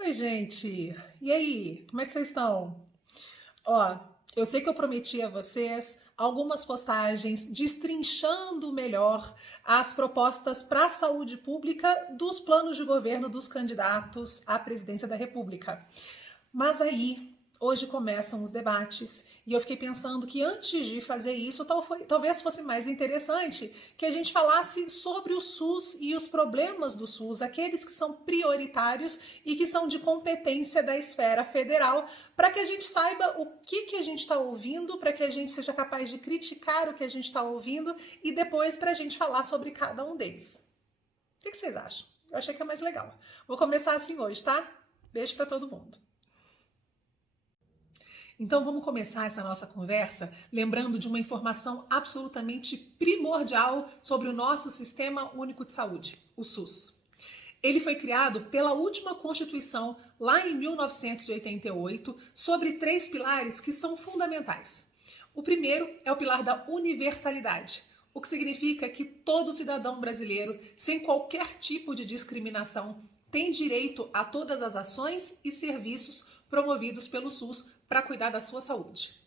Oi, gente. E aí? Como é que vocês estão? Ó, eu sei que eu prometi a vocês algumas postagens destrinchando melhor as propostas para a saúde pública dos planos de governo dos candidatos à presidência da República. Mas aí, hoje começam os debates e eu fiquei pensando que antes de fazer isso, talvez fosse mais interessante que a gente falasse sobre o SUS e os problemas do SUS, aqueles que são prioritários e que são de competência da esfera federal, para que a gente saiba o que a gente está ouvindo, para que a gente seja capaz de criticar o que a gente está ouvindo e depois para a gente falar sobre cada um deles. O que vocês acham? Eu achei que é mais legal. Vou começar assim hoje, tá? Beijo para todo mundo. Então vamos começar essa nossa conversa lembrando de uma informação absolutamente primordial sobre o nosso Sistema Único de Saúde, o SUS. Ele foi criado pela última Constituição, lá em 1988, sobre 3 pilares que são fundamentais. O primeiro é o pilar da universalidade, o que significa que todo cidadão brasileiro, sem qualquer tipo de discriminação, tem direito a todas as ações e serviços promovidos pelo SUS para cuidar da sua saúde.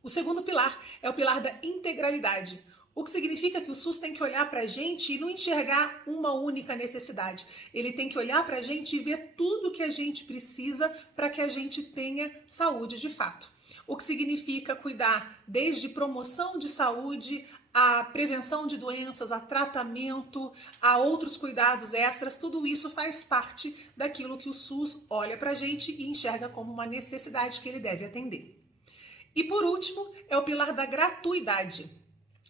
O segundo pilar é o pilar da integralidade, o que significa que o SUS tem que olhar para a gente e não enxergar uma única necessidade. Ele tem que olhar para a gente e ver tudo que a gente precisa para que a gente tenha saúde de fato. O que significa cuidar desde promoção de saúde, a prevenção de doenças, a tratamento, a outros cuidados extras, tudo isso faz parte daquilo que o SUS olha para a gente e enxerga como uma necessidade que ele deve atender. E por último, é o pilar da gratuidade,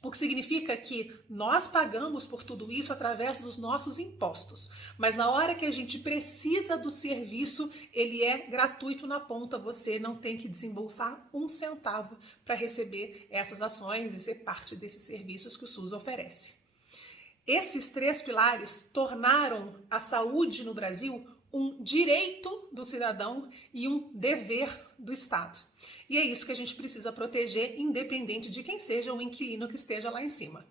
o que significa que nós pagamos por tudo isso através dos nossos impostos. Mas na hora que a gente precisa do serviço, ele é gratuito na ponta. Você não tem que desembolsar um centavo para receber essas ações e ser parte desses serviços que o SUS oferece. Esses 3 pilares tornaram a saúde no Brasil um direito do cidadão e um dever do Estado. E é isso que a gente precisa proteger, independente de quem seja o inquilino que esteja lá em cima.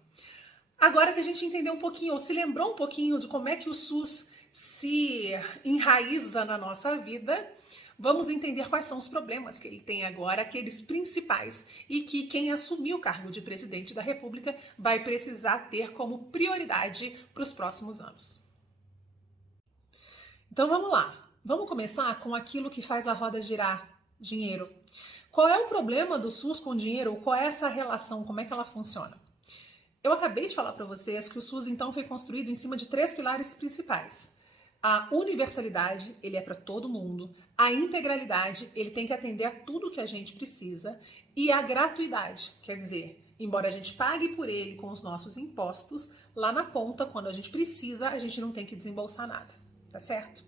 Agora que a gente entendeu um pouquinho, ou se lembrou um pouquinho de como é que o SUS se enraiza na nossa vida, vamos entender quais são os problemas que ele tem agora, aqueles principais, e que quem assumir o cargo de presidente da República vai precisar ter como prioridade para os próximos anos. Então vamos lá, vamos começar com aquilo que faz a roda girar, dinheiro. Qual é o problema do SUS com o dinheiro? Qual é essa relação? Como é que ela funciona? Eu acabei de falar para vocês que o SUS então foi construído em cima de 3 pilares principais. A universalidade, ele é para todo mundo. A integralidade, ele tem que atender a tudo que a gente precisa. E a gratuidade, quer dizer, embora a gente pague por ele com os nossos impostos, lá na ponta, quando a gente precisa, a gente não tem que desembolsar nada. Tá certo?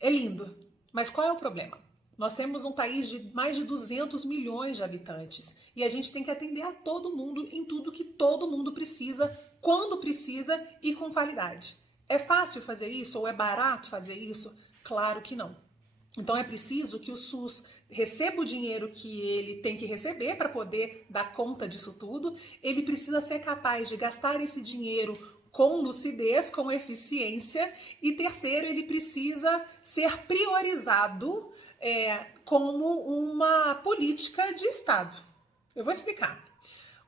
É lindo, mas qual é o problema? Nós temos um país de mais de 200 milhões de habitantes e a gente tem que atender a todo mundo em tudo que todo mundo precisa, quando precisa e com qualidade. É fácil fazer isso ou é barato fazer isso? Claro que não. Então é preciso que o SUS receba o dinheiro que ele tem que receber para poder dar conta disso tudo. Ele precisa ser capaz de gastar esse dinheiro com lucidez, com eficiência, e terceiro, ele precisa ser priorizado como uma política de Estado. Eu vou explicar.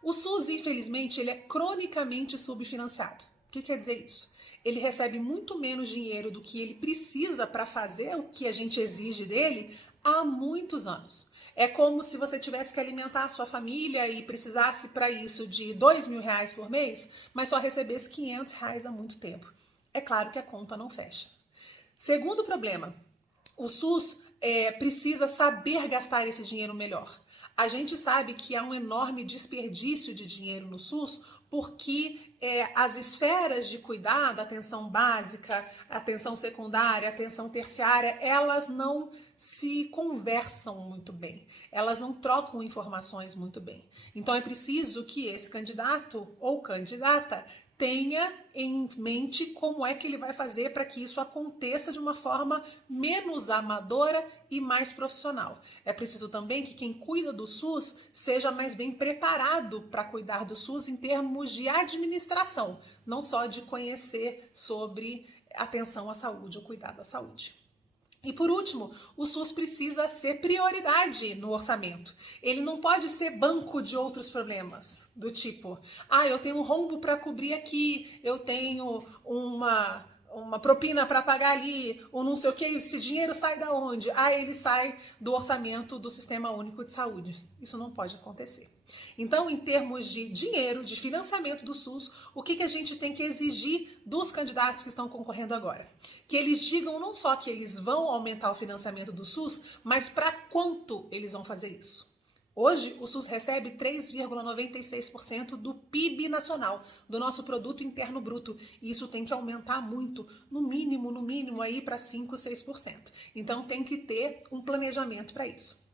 O SUS, infelizmente, ele é cronicamente subfinanciado. O que quer dizer isso? Ele recebe muito menos dinheiro do que ele precisa para fazer o que a gente exige dele há muitos anos. É como se você tivesse que alimentar a sua família e precisasse para isso de R$ 2.000 por mês, mas só recebesse R$ 500 há muito tempo. É claro que a conta não fecha. Segundo problema, o SUS precisa saber gastar esse dinheiro melhor. A gente sabe que há um enorme desperdício de dinheiro no SUS porque as esferas de cuidado, atenção básica, atenção secundária, atenção terciária, elas não se conversam muito bem, elas não trocam informações muito bem. Então é preciso que esse candidato ou candidata tenha em mente como é que ele vai fazer para que isso aconteça de uma forma menos amadora e mais profissional. É preciso também que quem cuida do SUS seja mais bem preparado para cuidar do SUS em termos de administração, não só de conhecer sobre atenção à saúde ou cuidado à saúde. E por último, o SUS precisa ser prioridade no orçamento. Ele não pode ser banco de outros problemas, do tipo, eu tenho um rombo para cobrir aqui, eu tenho uma propina para pagar ali, ou não sei o que, esse dinheiro sai da onde? Ele sai do orçamento do Sistema Único de Saúde. Isso não pode acontecer. Então, em termos de dinheiro, de financiamento do SUS, o que a gente tem que exigir dos candidatos que estão concorrendo agora? Que eles digam não só que eles vão aumentar o financiamento do SUS, mas para quanto eles vão fazer isso. Hoje, o SUS recebe 3,96% do PIB nacional, do nosso produto interno bruto, e isso tem que aumentar muito, no mínimo aí para 5, 6%. Então, tem que ter um planejamento para isso.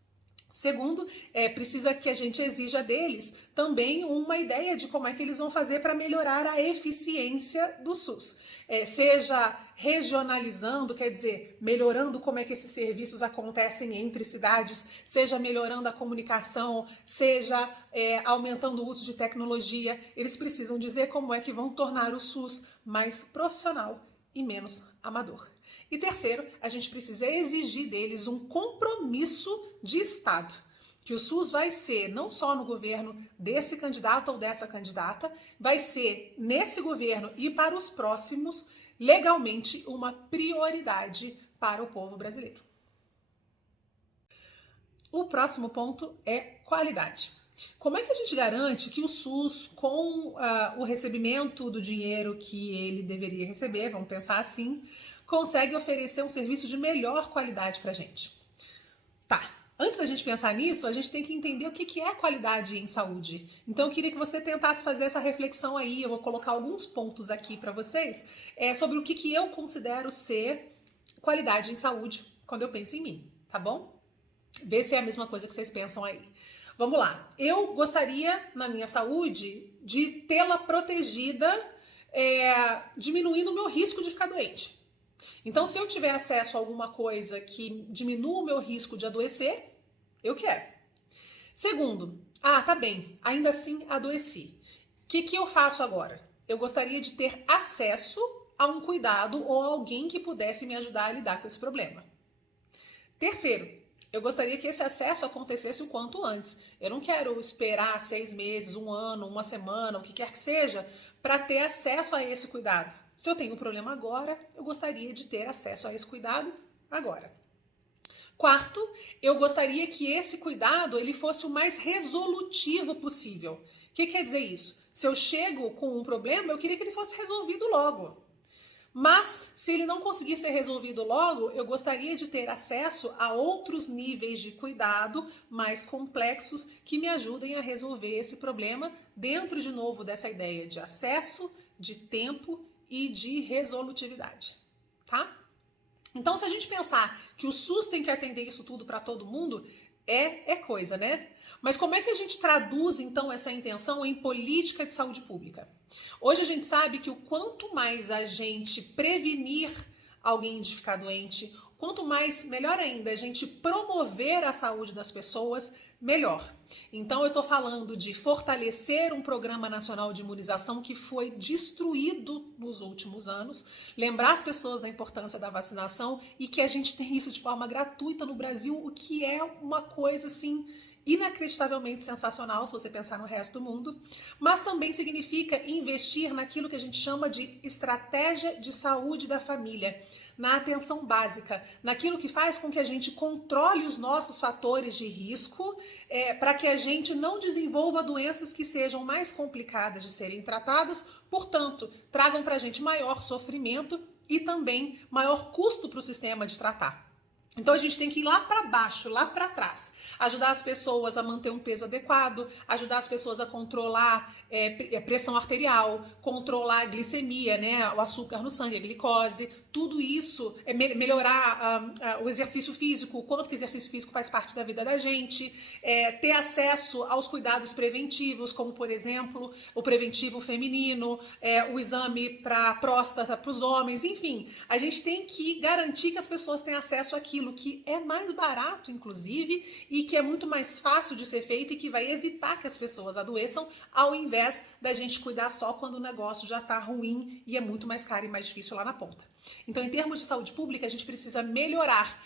Segundo, precisa que a gente exija deles também uma ideia de como é que eles vão fazer para melhorar a eficiência do SUS. Seja regionalizando, quer dizer, melhorando como é que esses serviços acontecem entre cidades, seja melhorando a comunicação, seja aumentando o uso de tecnologia. Eles precisam dizer como é que vão tornar o SUS mais profissional e menos amador. E terceiro, a gente precisa exigir deles um compromisso de Estado, que o SUS vai ser, não só no governo desse candidato ou dessa candidata, vai ser nesse governo e para os próximos, legalmente, uma prioridade para o povo brasileiro. O próximo ponto é qualidade. Como é que a gente garante que o SUS, com o recebimento do dinheiro que ele deveria receber, vamos pensar assim, consegue oferecer um serviço de melhor qualidade para a gente? Tá, antes da gente pensar nisso, a gente tem que entender o que é qualidade em saúde. Então eu queria que você tentasse fazer essa reflexão aí, eu vou colocar alguns pontos aqui para vocês, sobre o que eu considero ser qualidade em saúde quando eu penso em mim, tá bom? Vê se é a mesma coisa que vocês pensam aí. Vamos lá, eu gostaria na minha saúde de tê-la protegida, diminuindo o meu risco de ficar doente. Então, se eu tiver acesso a alguma coisa que diminua o meu risco de adoecer, eu quero. Segundo, tá bem, ainda assim adoeci. O que eu faço agora? Eu gostaria de ter acesso a um cuidado ou alguém que pudesse me ajudar a lidar com esse problema. Terceiro, eu gostaria que esse acesso acontecesse o quanto antes. Eu não quero esperar 6 meses, 1 ano, 1 semana, o que quer que seja, para ter acesso a esse cuidado. Se eu tenho um problema agora, eu gostaria de ter acesso a esse cuidado agora. Quarto, eu gostaria que esse cuidado ele fosse o mais resolutivo possível. O que quer dizer isso? Se eu chego com um problema, eu queria que ele fosse resolvido logo. Mas, se ele não conseguir ser resolvido logo, eu gostaria de ter acesso a outros níveis de cuidado mais complexos que me ajudem a resolver esse problema dentro, de novo, dessa ideia de acesso, de tempo e de resolutividade, tá? Então, se a gente pensar que o SUS tem que atender isso tudo para todo mundo, é coisa, né? Mas como é que a gente traduz, então, essa intenção em política de saúde pública? Hoje a gente sabe que o quanto mais a gente prevenir alguém de ficar doente, quanto mais, melhor ainda, a gente promover a saúde das pessoas, melhor. Então eu estou falando de fortalecer um programa nacional de imunização que foi destruído nos últimos anos, lembrar as pessoas da importância da vacinação e que a gente tem isso de forma gratuita no Brasil, o que é uma coisa assim inacreditavelmente sensacional se você pensar no resto do mundo, mas também significa investir naquilo que a gente chama de estratégia de saúde da família, na atenção básica, naquilo que faz com que a gente controle os nossos fatores de risco, para que a gente não desenvolva doenças que sejam mais complicadas de serem tratadas, portanto, tragam para a gente maior sofrimento e também maior custo para o sistema de tratar. Então a gente tem que ir lá para baixo, lá para trás, ajudar as pessoas a manter um peso adequado, ajudar as pessoas a controlar pressão arterial, controlar a glicemia, né, o açúcar no sangue, a glicose, tudo isso, melhorar o exercício físico, o quanto que o exercício físico faz parte da vida da gente, ter acesso aos cuidados preventivos, como por exemplo, o preventivo feminino, o exame para próstata para os homens, enfim, a gente tem que garantir que as pessoas têm acesso àquilo que é mais barato, inclusive, e que é muito mais fácil de ser feito e que vai evitar que as pessoas adoeçam, ao invés da gente cuidar só quando o negócio já está ruim e é muito mais caro e mais difícil lá na ponta. Então, em termos de saúde pública, a gente precisa melhorar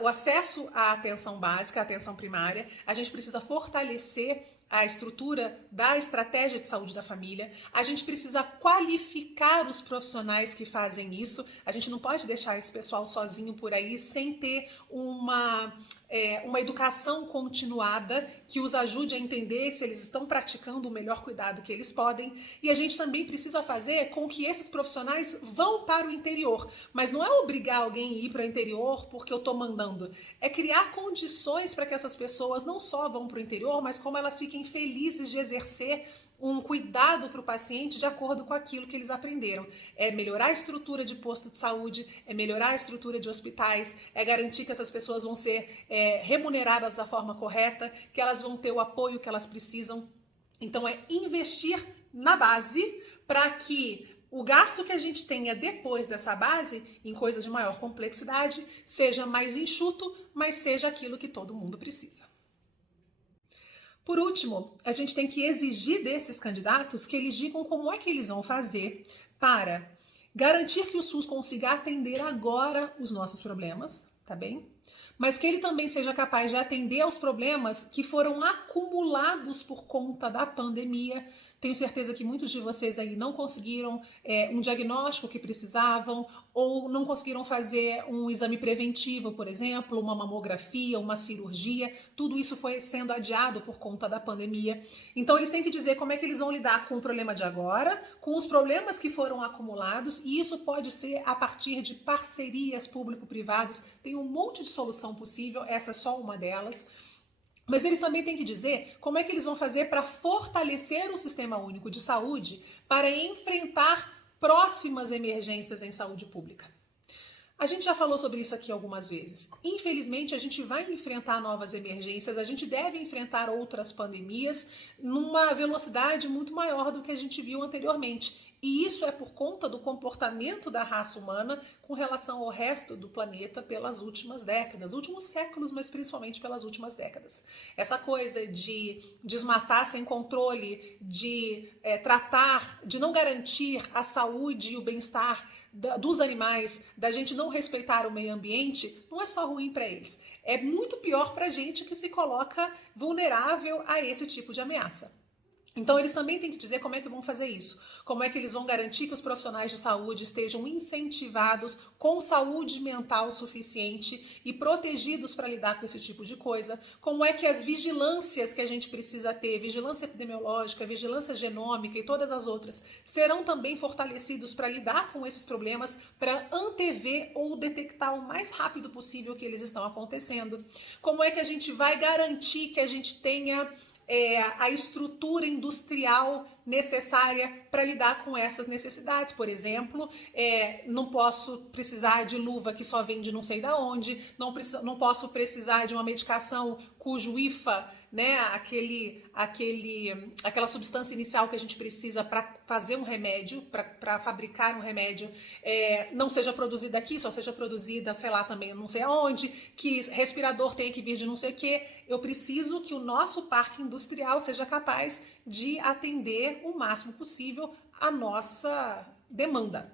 o acesso à atenção básica, à atenção primária, a gente precisa fortalecer a estrutura da estratégia de saúde da família, a gente precisa qualificar os profissionais que fazem isso, a gente não pode deixar esse pessoal sozinho por aí sem ter uma educação continuada que os ajude a entender se eles estão praticando o melhor cuidado que eles podem, e a gente também precisa fazer com que esses profissionais vão para o interior, mas não é obrigar alguém a ir para o interior porque eu estou mandando, é criar condições para que essas pessoas não só vão para o interior, mas como elas fiquem felizes de exercer um cuidado para o paciente de acordo com aquilo que eles aprenderam. É melhorar a estrutura de posto de saúde, é melhorar a estrutura de hospitais, é garantir que essas pessoas vão ser remuneradas da forma correta, que elas vão ter o apoio que elas precisam. Então é investir na base para que o gasto que a gente tenha depois dessa base, em coisas de maior complexidade, seja mais enxuto, mas seja aquilo que todo mundo precisa. Por último, a gente tem que exigir desses candidatos que eles digam como é que eles vão fazer para garantir que o SUS consiga atender agora os nossos problemas, tá bem? Mas que ele também seja capaz de atender aos problemas que foram acumulados por conta da pandemia. Tenho certeza que muitos de vocês aí não conseguiram um diagnóstico que precisavam, ou não conseguiram fazer um exame preventivo, por exemplo, uma mamografia, uma cirurgia. Tudo isso foi sendo adiado por conta da pandemia. Então eles têm que dizer como é que eles vão lidar com o problema de agora, com os problemas que foram acumulados, e isso pode ser a partir de parcerias público-privadas. Tem um monte de solução possível, essa é só uma delas. Mas eles também têm que dizer como é que eles vão fazer para fortalecer o Sistema Único de Saúde para enfrentar próximas emergências em saúde pública. A gente já falou sobre isso aqui algumas vezes. Infelizmente, a gente vai enfrentar novas emergências, a gente deve enfrentar outras pandemias numa velocidade muito maior do que a gente viu anteriormente. E isso é por conta do comportamento da raça humana com relação ao resto do planeta pelas últimas décadas, últimos séculos, mas principalmente pelas últimas décadas. Essa coisa de desmatar sem controle, de tratar, de não garantir a saúde e o bem-estar dos animais, da gente não respeitar o meio ambiente, não é só ruim para eles. É muito pior para a gente que se coloca vulnerável a esse tipo de ameaça. Então eles também têm que dizer como é que vão fazer isso, como é que eles vão garantir que os profissionais de saúde estejam incentivados com saúde mental suficiente e protegidos para lidar com esse tipo de coisa, como é que as vigilâncias que a gente precisa ter, vigilância epidemiológica, vigilância genômica e todas as outras, serão também fortalecidos para lidar com esses problemas, para antever ou detectar o mais rápido possível que eles estão acontecendo, como é que a gente vai garantir que a gente tenha a estrutura industrial necessária para lidar com essas necessidades. Por exemplo, não posso precisar de luva que só vem de não sei da onde, não posso precisar de uma medicação cujo IFA, né, aquela substância inicial que a gente precisa para fazer um remédio, para fabricar um remédio, não seja produzida aqui, só seja produzida, sei lá, também não sei aonde, que respirador tem que vir de não sei o quê. Eu preciso que o nosso parque industrial seja capaz de atender o máximo possível a nossa demanda.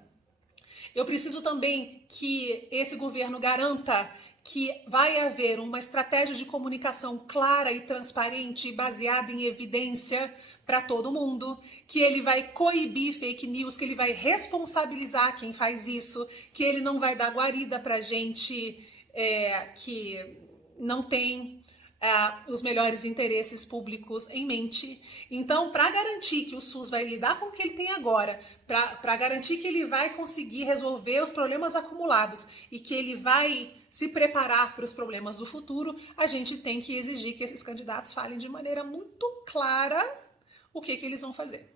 Eu preciso também que esse governo garanta que vai haver uma estratégia de comunicação clara e transparente, baseada em evidência para todo mundo, que ele vai coibir fake news, que ele vai responsabilizar quem faz isso, que ele não vai dar guarida para gente que não tem os melhores interesses públicos em mente. Então, para garantir que o SUS vai lidar com o que ele tem agora, para garantir que ele vai conseguir resolver os problemas acumulados e que ele vai se preparar para os problemas do futuro, a gente tem que exigir que esses candidatos falem de maneira muito clara o que eles vão fazer.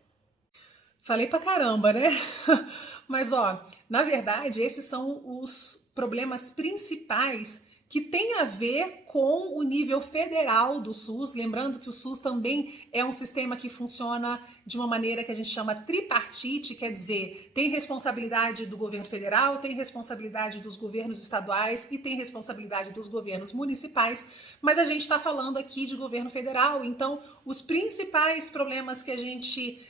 Falei pra caramba, né? Mas, na verdade, esses são os problemas principais que tem a ver com o nível federal do SUS, lembrando que o SUS também é um sistema que funciona de uma maneira que a gente chama tripartite, quer dizer, tem responsabilidade do governo federal, tem responsabilidade dos governos estaduais e tem responsabilidade dos governos municipais, mas a gente está falando aqui de governo federal, então os principais problemas que a gente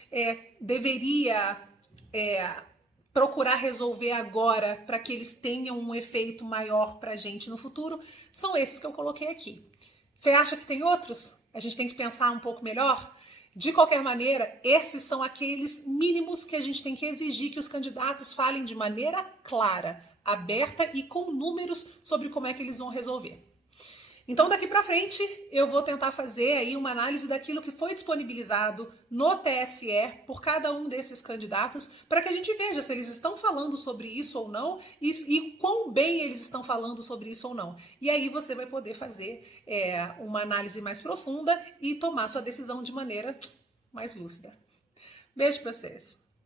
deveria procurar resolver agora para que eles tenham um efeito maior para a gente no futuro, são esses que eu coloquei aqui. Você acha que tem outros? A gente tem que pensar um pouco melhor? De qualquer maneira, esses são aqueles mínimos que a gente tem que exigir que os candidatos falem de maneira clara, aberta e com números sobre como é que eles vão resolver. Então, daqui para frente, eu vou tentar fazer aí uma análise daquilo que foi disponibilizado no TSE por cada um desses candidatos, para que a gente veja se eles estão falando sobre isso ou não e quão bem eles estão falando sobre isso ou não. E aí você vai poder fazer uma análise mais profunda e tomar sua decisão de maneira mais lúcida. Beijo para vocês!